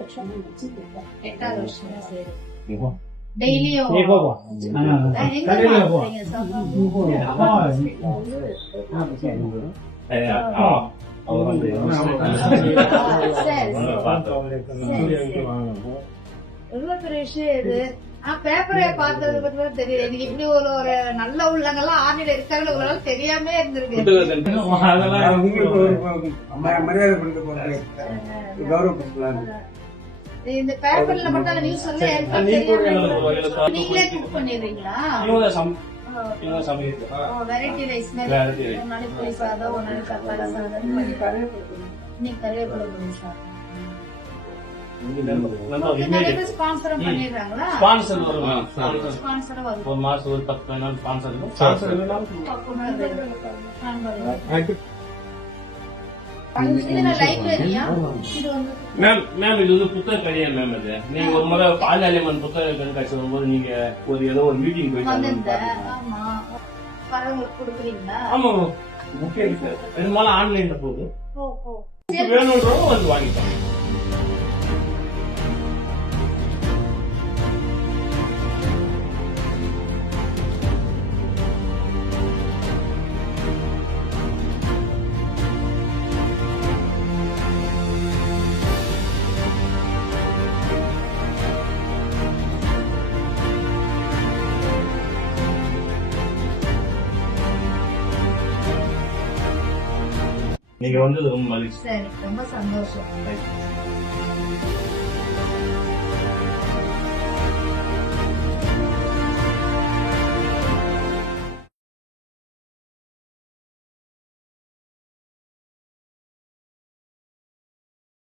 வருஷம் முடிச்சிருக்கேன். 8வது வருஷம் சரி. டெய்லியும் எவ்வளவு பெரிய விஷயம் இது. பேப்பரை பார்த்தது பத்தி தெரியும். எனக்கு இப்படி ஒரு நல்ல உள்ளங்கள்லாம் ஆர்மியில இருக்காங்க உங்களால தெரியாம இருந்திருக்கு. இந்த பேப்பர்ல மட்டும் நியூஸ் வந்து நீங்களே குக் பண்ணிடுறீங்களா? வெரைட்டி ரைஸ் மாதிரி ஒரு நாளைக்கு புளி சாதம், ஒரு நாளைக்கு தக்காளி சாதம், இன்னைக்கு கருவேப்பிலை புளி சாதம். ஸ்பான்சரும் பண்ணிடுறாங்களா? ஸ்பான்சர் வரும். ஸ்பான்சரும் வரும். ஒரு மாசம் ஒரு 10 நாள் ஸ்பான்சர் இருக்கும். மேம் இது வந்து புத்தக கடையா மேம்? இது நீங்க ஒரு முறை பாஞ்சாலியம்மன் புத்தக கண்காட்சி வரும்போது நீங்க ஏதோ ஒரு மீட்டிங் போயிட்டு ஆமா முக்கியம் பெரும்பாலும் ஆன்லைன்ல போகுது. வேணும்ன்றவங்க வந்து வாங்கிப்பாங்க. நீங்க வந்தது ரொம்ப மகிழ்ச்சி. சரி, ரொம்ப சந்தோஷம்.